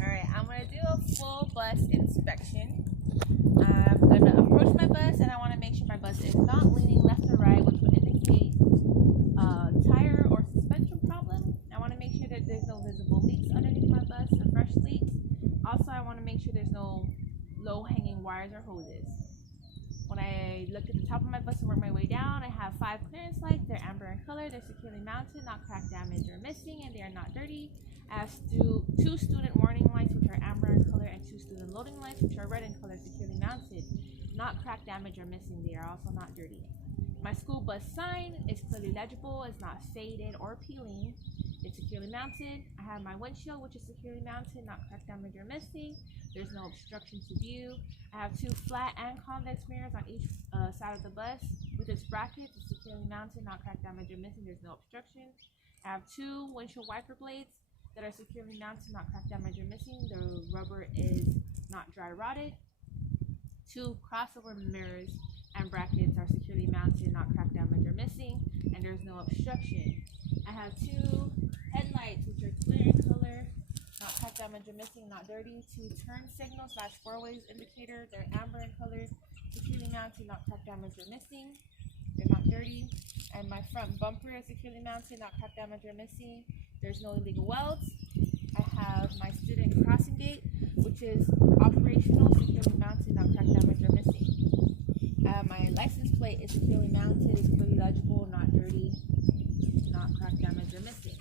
Alright, I'm going to do a full bus inspection. I'm going to approach my bus and I want to make sure my bus is not leaning left or right, which would indicate a tire or suspension problem. I want to make sure that there's no visible leaks underneath my bus or fresh leaks. Also, I want to make sure there's no low-hanging wires or hoses. When I look at the top of my bus and work my way down, I have 5 clearance lights. They're amber in color, they're securely mounted, not cracked, damaged, or missing, and they are not dirty. I have 2 student warning lights, which are amber in color, and 2 student loading lights, which are red in color, securely mounted, not cracked, damaged, or missing. They are also not dirty. My school bus sign is clearly legible, it's not faded or peeling. It's securely mounted. I have my windshield, which is securely mounted, not cracked, damaged, or missing. There's no obstruction to view. I have 2 flat and convex mirrors on each side of the bus. With its brackets, it's securely mounted, not cracked, damaged, or missing. There's no obstruction. I have 2 windshield wiper blades that are securely mounted, not cracked, damaged, or missing. The rubber is not dry rotted. 2 crossover mirrors and brackets are securely mounted, not cracked, damaged, or missing, and there's no obstruction. I have 2 headlights, which are clear in color, not cracked, damaged, or missing, not dirty. 2 turn signals / 4-ways indicator, they're amber in color, securely mounted, not cracked, damaged, or missing, they're not dirty. And my front bumper is securely mounted, not cracked, damaged, or missing, there's no illegal welds. I have my student crossing gate, which is operational, securely mounted, not cracked, damaged, or missing. My license plate is securely mounted, it's clearly legible, not dirty, not cracked, damaged, or missing.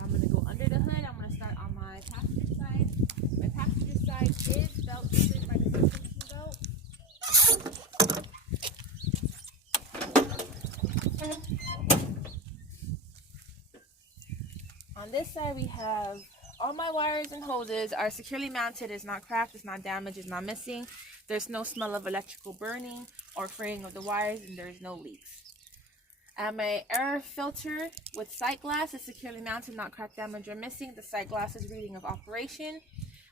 I'm going to go under the hood. I'm going to start on my passenger side. My passenger side is belt driven by the suspension belt. On this side, we have all my wires and hoses are securely mounted. It's not cracked, it's not damaged, it's not missing. There's no smell of electrical burning or fraying of the wires, and there's no leaks. My air filter with sight glass is securely mounted, not cracked, damaged, or missing. The sight glass is reading of operation.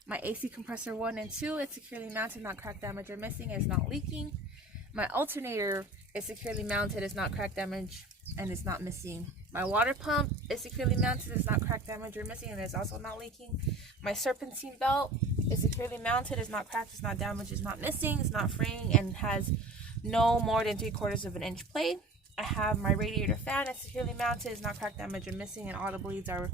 My AC compressor 1 and 2 is securely mounted, not cracked, damaged, or missing, and is not leaking. My alternator is securely mounted, is not cracked, damaged, and is not missing. My water pump is securely mounted, is not cracked, damaged, or missing, and is also not leaking. My serpentine belt is securely mounted, is not cracked, is not damaged, is not missing, is not fraying, and has no more than 3/4 of an inch play. I have my radiator fan, it's securely mounted, is not cracked, damaged, or missing, and all the bleeds are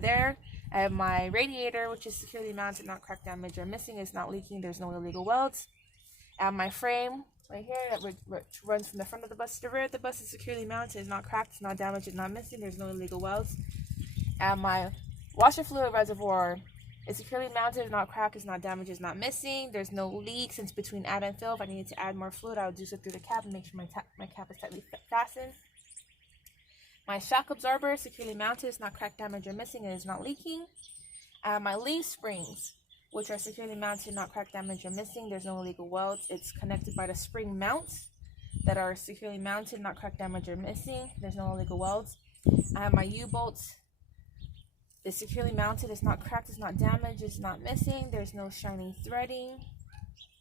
there. I have my radiator, which is securely mounted, not cracked, damaged, or missing, it's not leaking, there's no illegal welds. I have my frame right here that runs from the front of the bus to the rear of the bus, is securely mounted, it's not cracked, it's not damaged, it's not missing, there's no illegal welds. And my washer fluid reservoir is securely mounted, it's not cracked, it's not damaged, it's not missing, there's no leaks since between add and fill. If I needed to add more fluid, I would do so through the cap and make sure my cap is tightly fastened. My shock absorber is securely mounted, it's not cracked, damaged, or missing, and is not leaking. My leaf springs, which are securely mounted, not cracked, damaged, or missing, there's no illegal welds. It's connected by the spring mounts that are securely mounted, not cracked, damaged, or missing, there's no illegal welds. I have my U-bolts. It's securely mounted, it's not cracked, it's not damaged, it's not missing, there's no shiny threading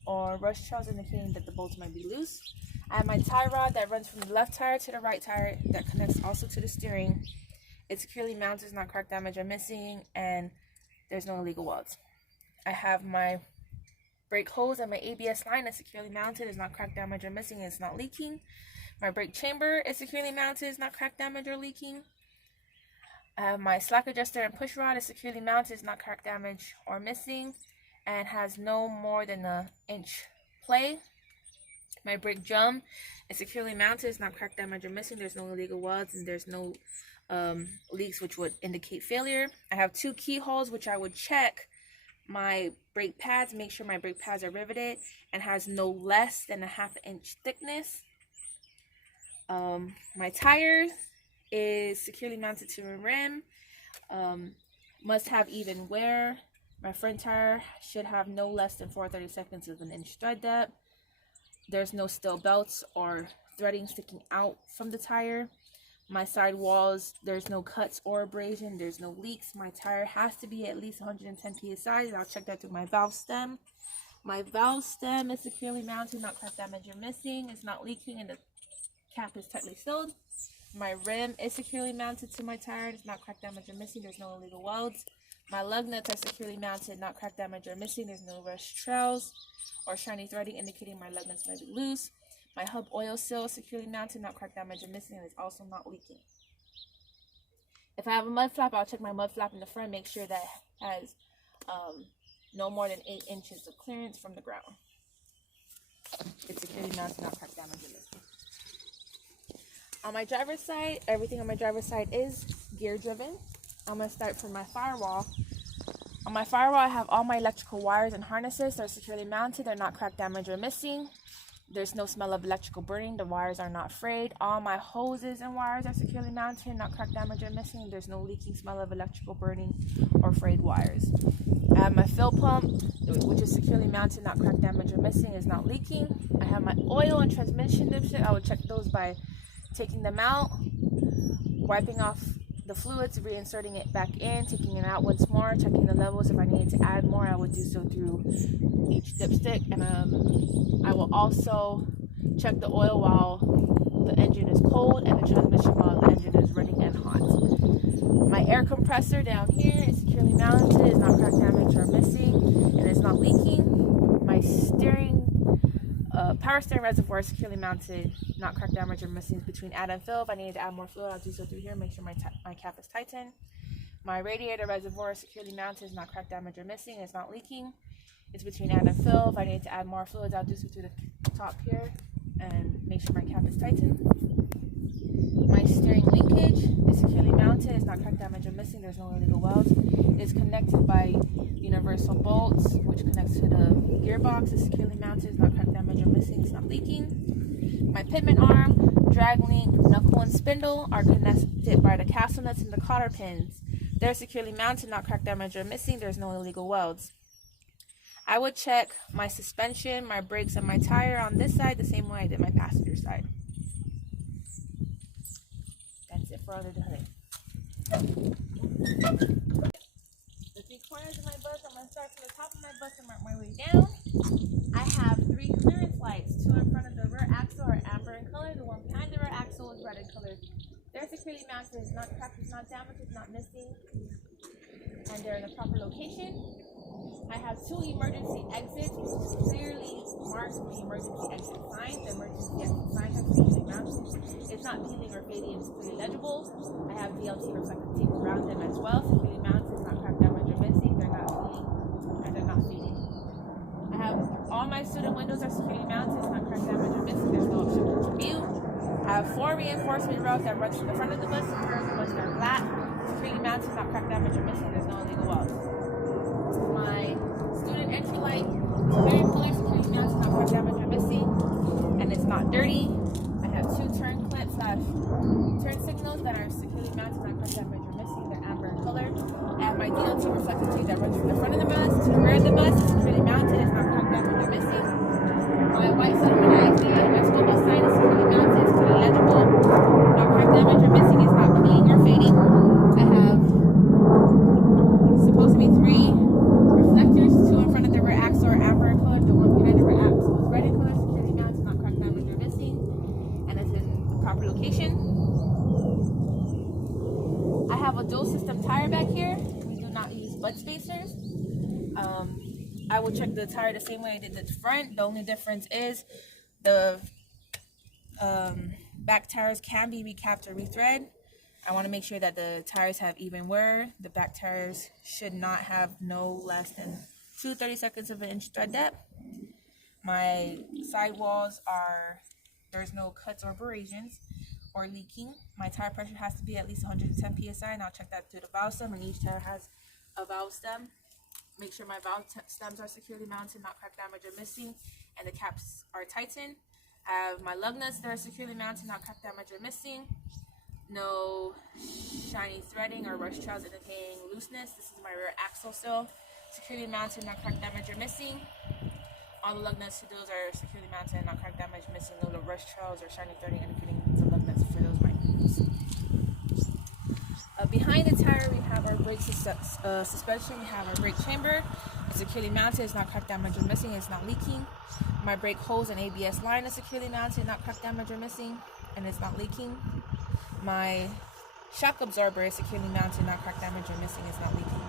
or rust trails indicating that the bolts might be loose. I have my tie rod that runs from the left tire to the right tire that connects also to the steering. It's securely mounted, it's not cracked, damaged, or missing, and there's no illegal welds. I have my brake hose and my ABS line is securely mounted, it's not cracked, damaged, or missing, and it's not leaking. My brake chamber is securely mounted, it's not cracked, damaged, or leaking. My slack adjuster and push rod is securely mounted, it's not cracked, damaged, or missing, and has no more than an inch play. My brake drum is securely mounted, it's not cracked, damaged, or missing, there's no illegal welds, and there's no leaks which would indicate failure. I have 2 keyholes which I would check my brake pads, make sure my brake pads are riveted, and has no less than a 1/2 inch thickness. My tires is securely mounted to a rim, must have even wear. My front tire should have no less than 4/32 of an inch thread depth. There's no steel belts or threading sticking out from the tire. My side walls, there's no cuts or abrasion, there's no leaks. My tire has to be at least 110 psi, and I'll check that through my valve stem. My valve stem is securely mounted, not cracked, damaged, or missing. It's not leaking, and the cap is tightly sealed. My rim is securely mounted to my tire. It's not cracked, damaged, or missing. There's no illegal welds. My lug nuts are securely mounted, not cracked, damaged, or missing. There's no rust trails or shiny threading indicating my lug nuts might be loose. My hub oil seal is securely mounted, not cracked, damaged, or missing, and it's also not leaking. If I have a mud flap, I'll check my mud flap in the front, make sure that it has no more than 8 inches of clearance from the ground. It's securely mounted, not cracked, damaged, or missing. On my driver's side, everything on my driver's side is gear driven. I'm going to start from my firewall. On my firewall, I have all my electrical wires and harnesses. They're securely mounted. They're not cracked, damaged, or missing. There's no smell of electrical burning. The wires are not frayed. All my hoses and wires are securely mounted, not cracked, damaged, or missing. There's no leaking smell of electrical burning or frayed wires. I have my fill pump, which is securely mounted, not cracked, damaged, or missing. Is not leaking. I have my oil and transmission dipstick. I would check those by taking them out, wiping off the fluids, reinserting it back in, taking it out once more, checking the levels. If I needed to add more, I would do so through each dipstick. And I will also check the oil while the engine is cold and the transmission while the engine is running and hot. My air compressor down here is securely mounted, is not cracked, damaged, or missing, and is not leaking. My power steering reservoir is securely mounted, not cracked, damaged, or missing between add and fill. If I needed to add more fluid, I'll do so through here. Make sure my cap is tightened. My radiator reservoir is securely mounted, is not cracked, damaged, or missing. It's not leaking. It's between add and fill. If I need to add more fluids, I'll do so through the top here and make sure my cap is tightened. My steering linkage is securely mounted. It's not cracked, damaged, or missing. There's no illegal welds. It's connected by universal bolts, which connects to the gearbox. It's securely mounted. It's not cracked, damaged, or missing. It's not leaking. My pitman arm, drag link, knuckle, and spindle are connected by the castle nuts and the cotter pins. They're securely mounted, not cracked, damaged, or missing. There's no illegal welds. I would check my suspension, my brakes, and my tire on this side the same way I did my passenger side. That's it for under the hood. The 3 corners of my bus, I'm going to start from the top of my bus and work my way down. I have 3 clearance lights. 2 in front of the rear axle are amber in color. The one behind the rear axle is red in color. They're securely mounted. It's not cracked, it's not damaged, it's not missing. And they're in the proper location. I have 2 emergency exits, which is clearly marked with the emergency exit sign. The emergency exit sign has securely mounted. It's not peeling or fading, it's clearly legible. I have DLT reflective tape around them as well. Securely mounted, it's not cracked, damaged, or missing. They're not peeling and they're not fading. I have all my student windows are securely mounted. It's not cracked, damaged, or missing. There's no obstruction to view. I have 4 reinforcement rails that run from the front of the bus to the rear of the bus. They're flat. Securely mounted, not cracked, damaged, or missing. There's no illegal welds. My student entry light is very clear, securely mounted, not cracked, damaged, or missing, and it's not dirty. I have 2 turn clips / turn signals that are securely mounted, not cracked, damaged, or missing. They're amber in color. I have my DLT reflective tape that runs from the front of the bus to the rear of the bus. It's securely mounted, it's not cracked, damaged, or missing. My white settlement IC and my school bus sign is securely mounted, it's clearly legible. Not cracked, damaged, or missing. It's not peeling or fading. I have supposed to be 3 reflectors, 2 in front of the rear axle are amber in color. The one behind the rear axle is red in color. Securely mounted, not cracked, damaged, or missing, and it's in the proper location. I have a dual system tire back here. We do not use butt spacers. I will check the tire the same way I did the front. The only difference is the back tires can be recapped or rethread. I want to make sure that the tires have even wear. The back tires should not have no less than 2 32nds of an inch thread depth. My sidewalls there's no cuts or abrasions or leaking. My tire pressure has to be at least 110 psi, and I'll check that through the valve stem, and each tire has a valve stem. Make sure my valve stems are securely mounted, not cracked, damaged, or missing, and the caps are tightened. I have my lug nuts that are securely mounted, not cracked, damaged, or missing. No shiny threading or rust trails indicating looseness. This is my rear axle seal, securely mounted, not cracked, damaged, or missing. All the lug nuts to those are securely mounted, not cracked, damaged, missing. No rust trails or shiny threading indicating the lug nuts for those might use. Behind the tire, we have our brake suspension. We have our brake chamber. It's securely mounted. It's not cracked, damaged, or missing. It's not leaking. My brake hose and ABS line is securely mounted, not cracked, damaged, or missing, and it's not leaking. my shock absorber is securely mounted, not cracked, damaged, or missing. It's not leaking.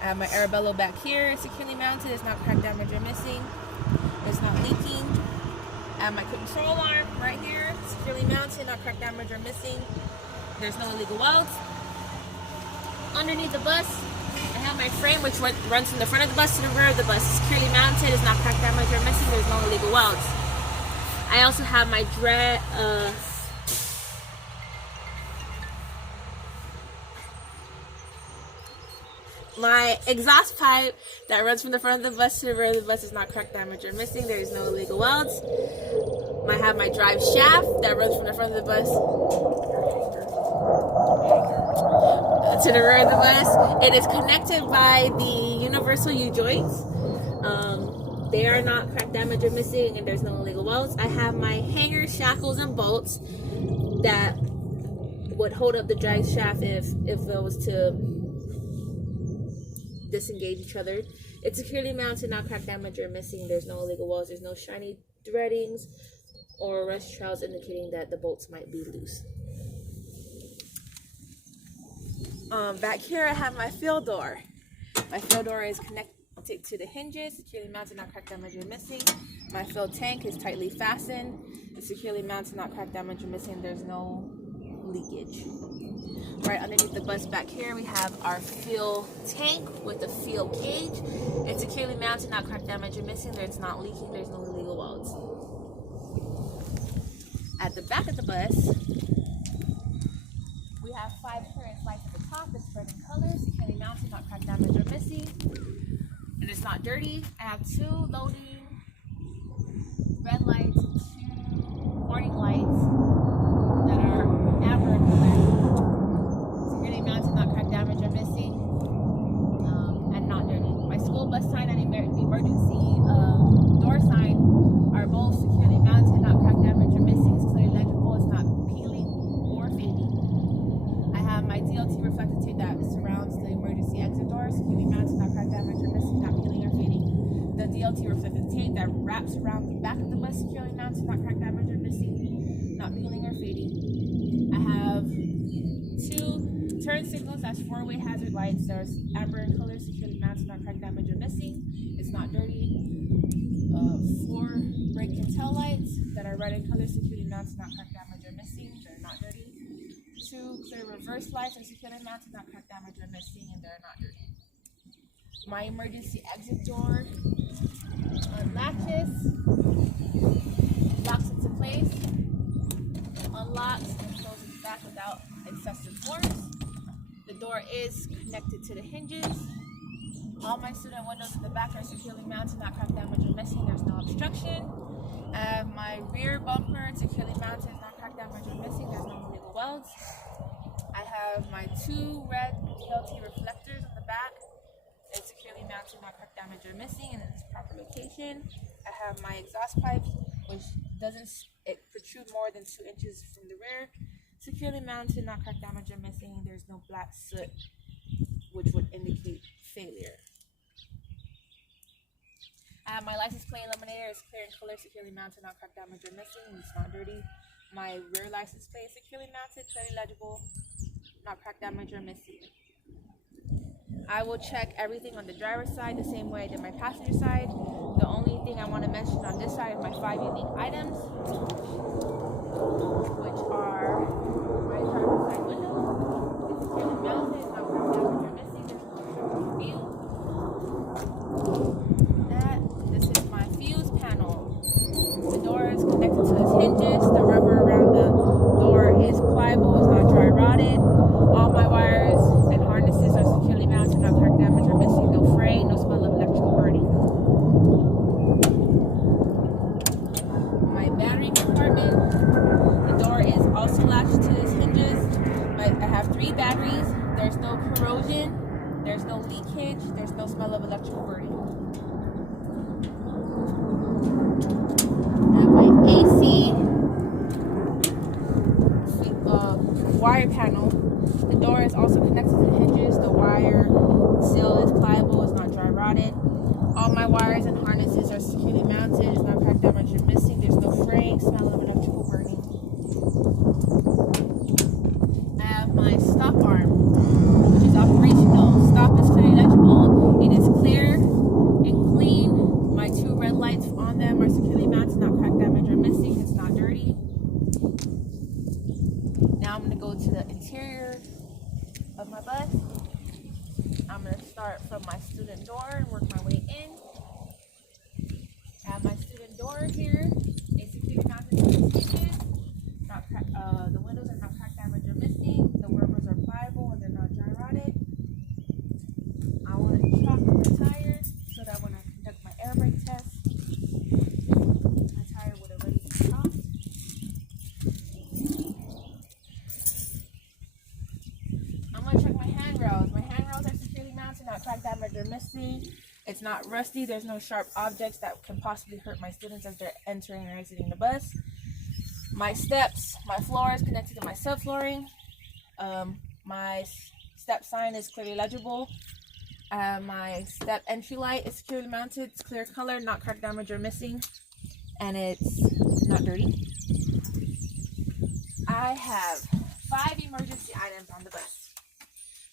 I have my Arabello back here, securely mounted. It's not cracked, damaged, or missing. It's not leaking. I have my control arm right here, securely mounted, not cracked, damaged, or missing. There's no illegal welds. Underneath the bus, I have my frame, which runs from the front of the bus to the rear of the bus. It's securely mounted. It's not cracked, damaged, or missing. There's no illegal welds. I also have my my exhaust pipe that runs from the front of the bus to the rear of the bus is not cracked, damaged, or missing. There is no illegal welds. I have my drive shaft that runs from the front of the bus to the rear of the bus. It is connected by the universal U-joints. They are not cracked, damaged, or missing, and there's no illegal welds. I have my hanger shackles and bolts that would hold up the drive shaft if it was to disengage each other. It's securely mounted, not cracked, damaged, or missing. There's no illegal welds. There's no shiny threadings or rust trails indicating that the bolts might be loose. Back here I have my field door. My field door is connected to the hinges, securely mounted, not cracked, damaged, or missing. My field tank is tightly fastened. It's securely mounted, not cracked, damaged, or missing. There's no leakage. Right underneath the bus back here, we have our fuel tank with the fuel cage. It's securely mounted, not cracked, damaged, or missing. It's not leaking. There's no illegal welds. At the back of the bus, we have 5 clearance lights at the top. It's red in color, securely mounted, not cracked, damaged, or missing. And it's not dirty. I have 2 loading red lights, 2 warning lights that are amber in color. Securely mounted, not cracked, damaged, or missing, and not dirty. My school bus sign and emergency door sign are both securely mounted, not cracked, damaged, or missing. It's clearly legible. It's not peeling or fading. I have my DLT reflector tape that surrounds the emergency exit door, securely mounted, not cracked, damaged, or missing, not peeling or fading. The DLT reflector tape that wraps around the back of the bus, securely mounted, not cracked, damaged, or missing, not peeling or fading. I have 2 turn signals, that's 4-way hazard lights. There's amber in color, securely mounted, not cracked, damaged, or missing. It's not dirty. 4 brake and tail lights that are red in color, securely mounted, not cracked, damaged, or missing. They're not dirty. 2 clear reverse lights are securely mounted, not cracked, damaged, or missing, and they're not dirty. My emergency exit door unlatches, locks into place, unlocks, and closes back without excessive force. The door is connected to the hinges. All my student windows in the back are securely mounted, not cracked, damaged, or missing. There's no obstruction. I have my rear bumper securely mounted, not cracked, damaged, or missing. There's no illegal welds. I have my 2 red DLT reflectors in the back. It's securely mounted, not cracked, damaged, or missing, and in its proper location. I have my exhaust pipe, which it protrude more than 2 inches from the rear. Securely mounted, not cracked, damaged, or missing. There's no black soot, which would indicate failure. I have my license plate illuminator. It's clear in color, securely mounted, not cracked, damaged, or missing. It's not dirty. My rear license plate is securely mounted, clearly legible, not cracked, damaged, or missing. I will check everything on the driver's side the same way I did my passenger side. The only thing I want to mention on this side are my 5 unique items, which are my driver's side window. It's securely mounted, it's not cracked, damaged, or missing. There's no obstructed view. This is my fuse panel. The door is connected to its hinges. The rubber around the door is pliable, it's not dry rotted. All my wires and harnesses are securely mounted, not cracked, damaged, or missing. No fraying, no smell of electrical burning. My battery compartment. The door is also latched to its hinges. I have 3 batteries. There's no corrosion. There's no leakage. There's no smell of electrical burning. I have my AC wire panel. The door is also connected to the hinges. The wire still is pliable, it's not dry rotted. All my wires and harnesses are securely mounted, it's not cracked, damaged, or missing. There's no fraying, smell of electrical burning. start from my student door and work my way in. I have my student door here. It's securely mounted to the hinges. The windows are not cracked, damaged, or missing. The rubbers are pliable and they're not dry rotted. I want to chalk the tires so that when I conduct my air brake test, my tire would already be chalked. I'm going to check my handrails. My handrails are securely mounted, not cracked, damaged, or missing. It's not rusty. There's no sharp objects that can possibly hurt my students as they're entering or exiting the bus. My steps, my floor is connected to my subflooring. My step sign is clearly legible. My step entry light is securely mounted. It's clear color, not cracked, damaged, or missing. And it's not dirty. I have 5 emergency items on the bus.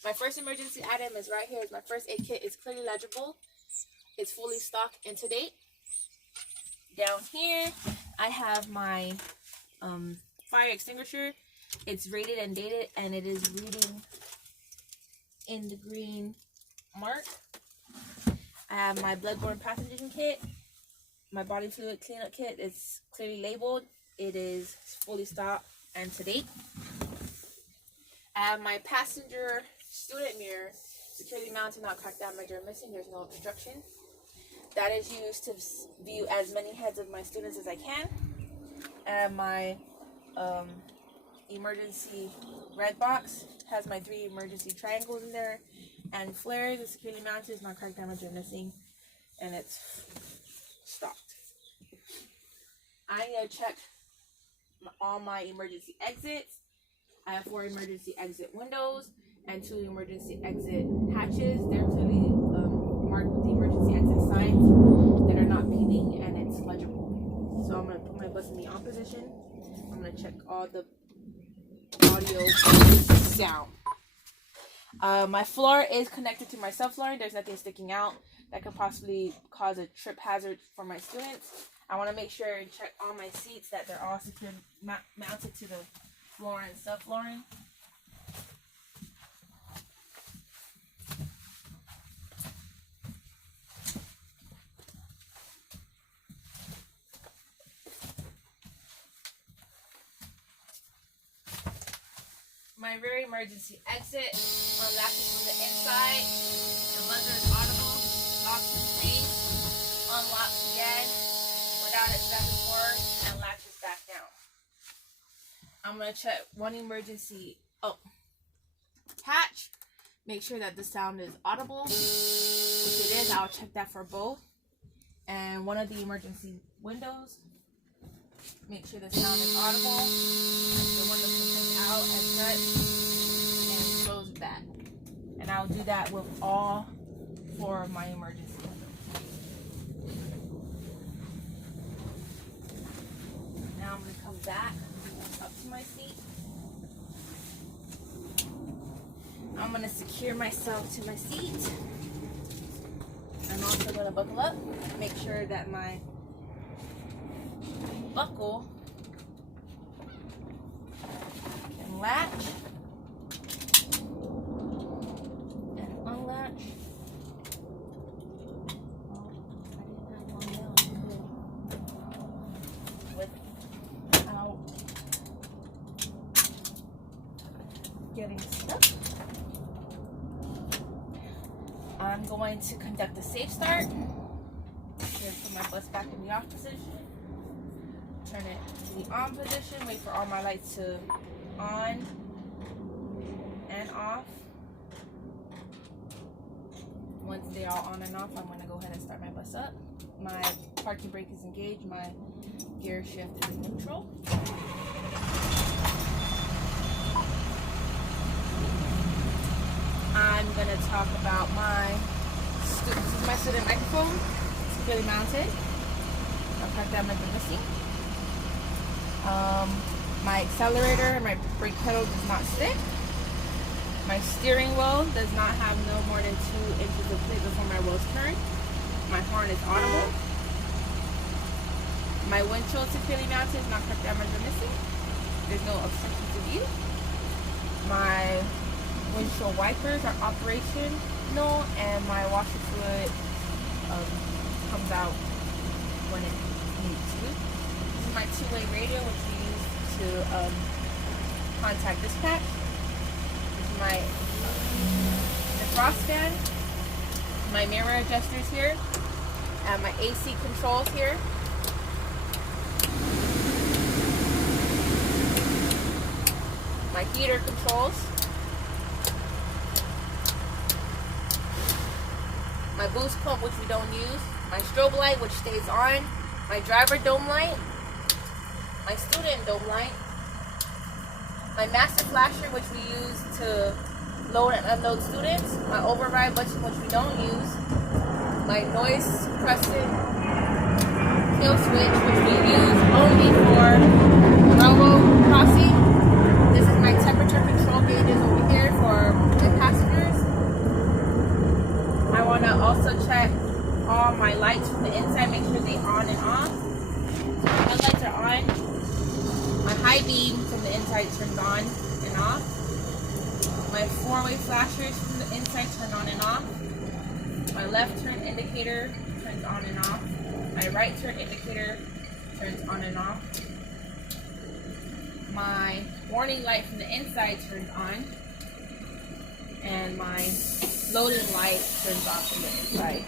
My first emergency item is right here. My first aid kit is clearly legible. It's fully stocked and to date. Down here, I have my fire extinguisher. It's rated and dated, and it is reading in the green mark. I have my bloodborne pathogen kit. My body fluid cleanup kit is clearly labeled. It is fully stocked and to date. I have my passenger student mirror, securely mounted, not cracked, damaged, or missing. There's no obstruction. That is used to view as many heads of my students as I can. And my emergency red box has my 3 emergency triangles in there. And flares is securely mounted, it's not cracked, damaged, or missing. And it's stocked. I'm going to check all my emergency exits. I have 4 emergency exit windows and 2 emergency exit hatches. They're clearly marked with the emergency exit signs that are not beeping, and it's legible. So I'm going to put my bus in the on position. I'm going to check all the audio sound. My floor is connected to my subflooring. There's nothing sticking out that could possibly cause a trip hazard for my students. I want to make sure and check all my seats that they're all secure, mounted to the floor and subflooring. My rear emergency exit unlatches from the inside. The buzzer is audible, locks in place, unlocks again without its back and forth, and latches back down. I'm going to check one emergency hatch. Make sure that the sound is audible, which it is. I'll check that for both. And one of the emergency windows. Make sure the sound is audible. The window can take out as such and close that. And I'll do that with all 4 of my emergency windows. Now I'm going to come back up to my seat. I'm going to secure myself to my seat. I'm also going to buckle up. Make sure that my buckle can latch and unlatch. Without getting stuck. I'm going to conduct a safe start. Put my bus back in the off position. Turn it to the on position. Wait for all my lights to on and off. Once they're all on and off, I'm going to go ahead and start my bus up. My parking brake is engaged. My gear shift is in neutral. I'm going to talk about this is my student microphone. It's securely mounted. I'll crack that like missing. My accelerator and my brake pedal does not stick. My steering wheel does not have no more than 2 inches of plate before my wheels turn. My horn is audible. My windshield securely mounted, not cracked, damaged, or missing. There's no obstruction to view. My windshield wipers are operational, and my washer fluid comes out when it needs to. This is my two-way radio, which we use to contact dispatch. This is my defrost fan, my mirror adjusters here, and my AC controls here. My heater controls. My boost pump, which we don't use. My strobe light, which stays on. My driver dome light. My student dome light. My master flasher, which we use to load and unload students. My override button, which we don't use. My noise suppressant kill switch, which we use only for railroad crossing. This is my temperature control gauges over here for the passengers. I want to also check all my lights from the inside, make sure they're on and off. So my lights are on. My high beam from the inside turns on and off. My four-way flashers from the inside turn on and off. My left turn indicator turns on and off. My right turn indicator turns on and off. My warning light from the inside turns on. And my loading light turns off from the inside.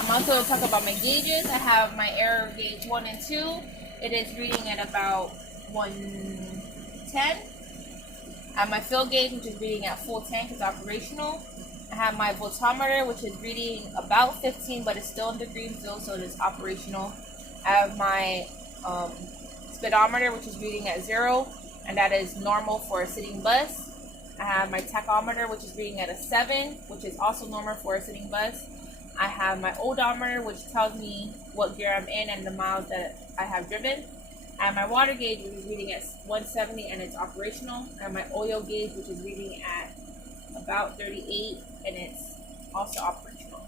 I'm also going to talk about my gauges. I have my error gauge 1 and 2. It is reading at about 110. I have my fill gauge, which is reading at full tank, it's operational. I have my voltometer, which is reading about 15, but it's still in the green zone, so it is operational. I have my speedometer, which is reading at 0, and that is normal for a sitting bus. I have my tachometer, which is reading at a 7, which is also normal for a sitting bus. I have my odometer, which tells me what gear I'm in and the miles that I have driven. I have my water gauge, which is reading at 170 and it's operational. I have my oil gauge, which is reading at about 38 and it's also operational.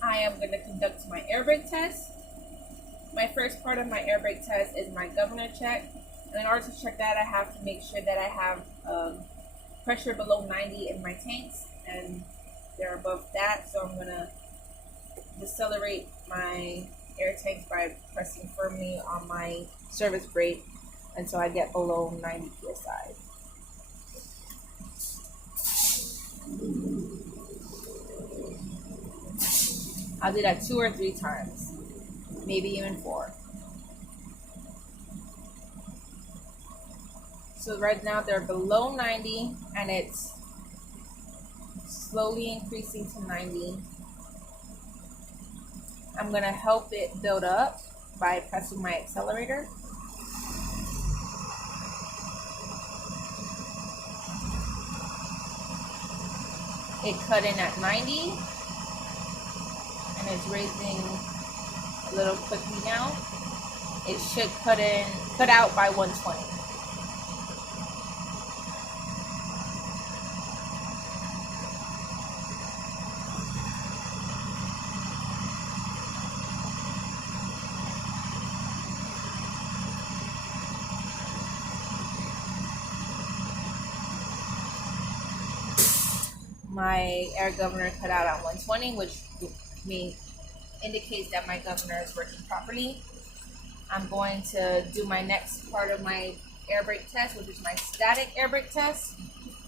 I am going to conduct my air brake test. My first part of my air brake test is my governor check. And in order to check that, I have to make sure that I have pressure below 90 in my tanks, and they're above that. So I'm going to decelerate my air tanks by pressing firmly on my service brake until I get below 90 psi. I'll do that 2 or 3 times, maybe even 4. So right now they're below 90 and it's slowly increasing to 90. I'm going to help it build up by pressing my accelerator. It cut in at 90 and it's raising a little quickly now. It should cut out by 120. My air governor cut out at 120, which indicates that my governor is working properly. I'm going to do my next part of my air brake test, which is my static air brake test.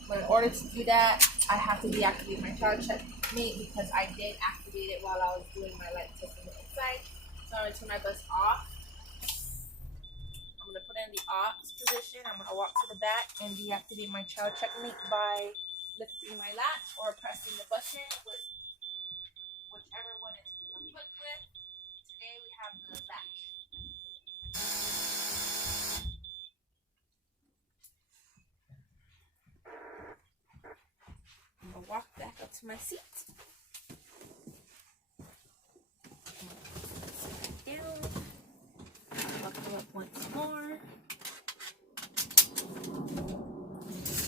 But in order to do that, I have to deactivate my child checkmate because I did activate it while I was doing my light test on the inside. So I'm going to turn my bus off. I'm going to put it in the off position. I'm going to walk to the back and deactivate my child checkmate by lifting my latch or pressing the button with whichever one is equipped with. Today we have the latch. I'm gonna walk back up to my seat. Sit back down. Buckle up once more.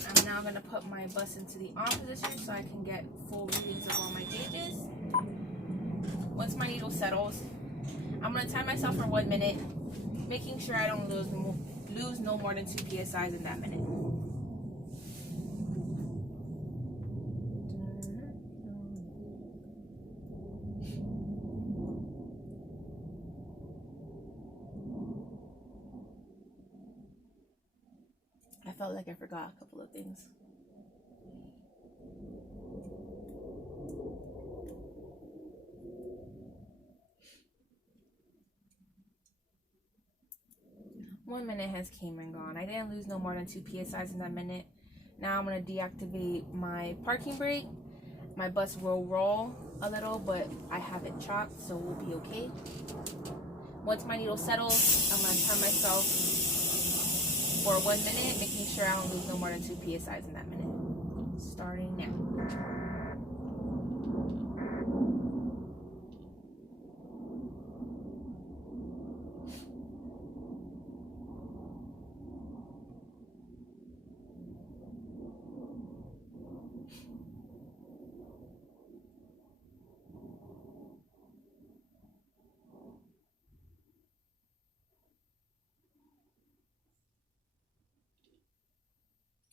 I'm now going to put my bus into the on position so I can get full readings of all my gauges. Once my needle settles, I'm going to time myself for 1 minute making sure I don't lose no more than 2 psi's in that minute. I felt like I forgot a couple of things. One minute has came and gone. I didn't lose no more than 2 psi's in that minute. Now I'm going to deactivate my parking brake. My bus will roll a little, but I have it chocked, so we'll be okay. Once my needle settles, I'm going to turn myself for 1 minute, making sure I don't lose no more than 2 psi's in that minute. Starting now.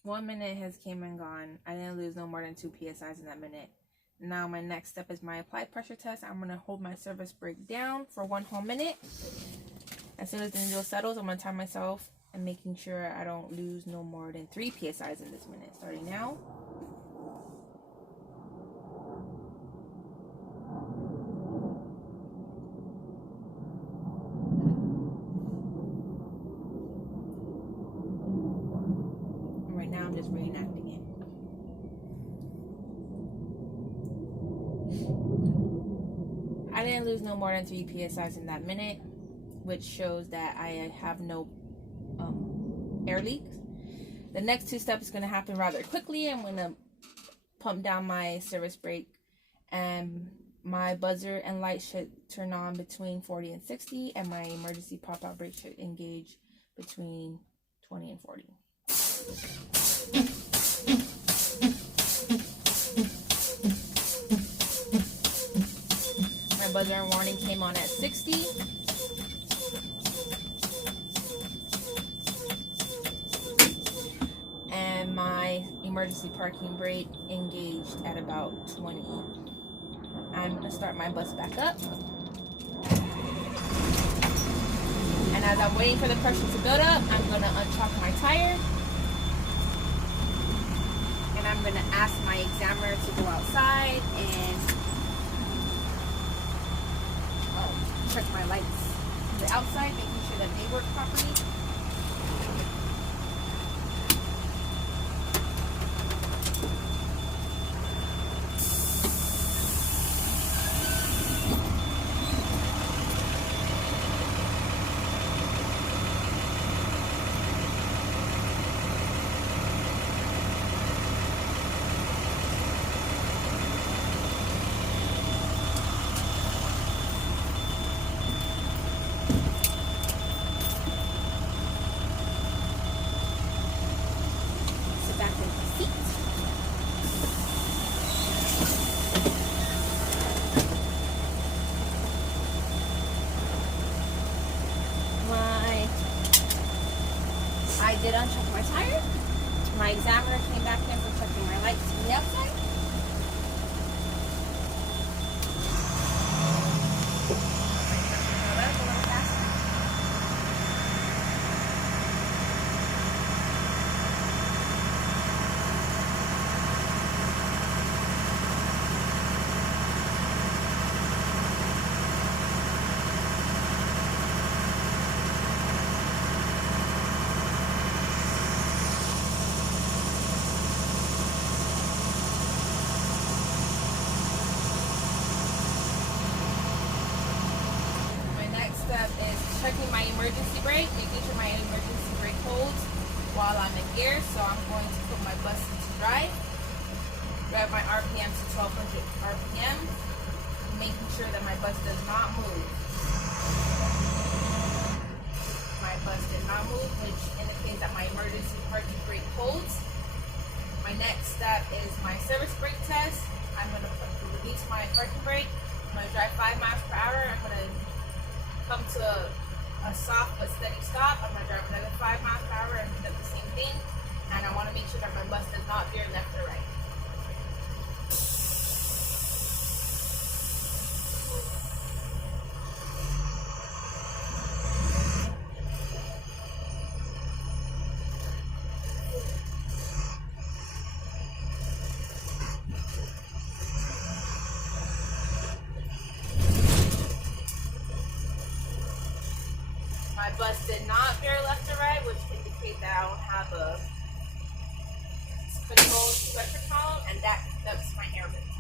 1 minute has came and gone. I didn't lose no more than 2 psi's in that minute. Now my next step is my applied pressure test. I'm going to hold my service brake down for 1 whole minute. As soon as the needle settles, I'm going to time myself and making sure I don't lose no more than 3 psi's in this minute. Starting now. Now I'm just reenacting it. I didn't lose no more than 3 psi's in that minute, which shows that I have no air leaks. The next 2 steps is going to happen rather quickly. I'm going to pump down my service brake, and my buzzer and light should turn on between 40 and 60, and my emergency pop-out brake should engage between 20 and 40. My buzzer and warning came on at 60. And my emergency parking brake engaged at about 20. I'm going to start my bus back up. And as I'm waiting for the pressure to build up, I'm going to unchock my tire. And I'm going to ask my examiner to go outside and check my lights on the outside, making sure that they work properly. I did uncheck my tire. My examiner came back in for checking my lights from the outside. Checking my emergency brake, making sure my emergency brake holds while I'm in gear. So I'm going to put my bus into drive, drive my RPM to 1200 RPM, making sure that my bus does not move. My bus did not move, which indicates that my emergency parking brake holds. My next step is my service brake test. I'm going to release my parking brake. I'm going to drive 5 miles per hour. I'm going to come to a a soft but steady stop. I'm gonna drive another 5 miles per hour and do the same thing. And I want to make sure that my bus does not veer left or right. My bus did not veer left or right, which indicates that I don't have a controlled electric column, and that conducts my air vents.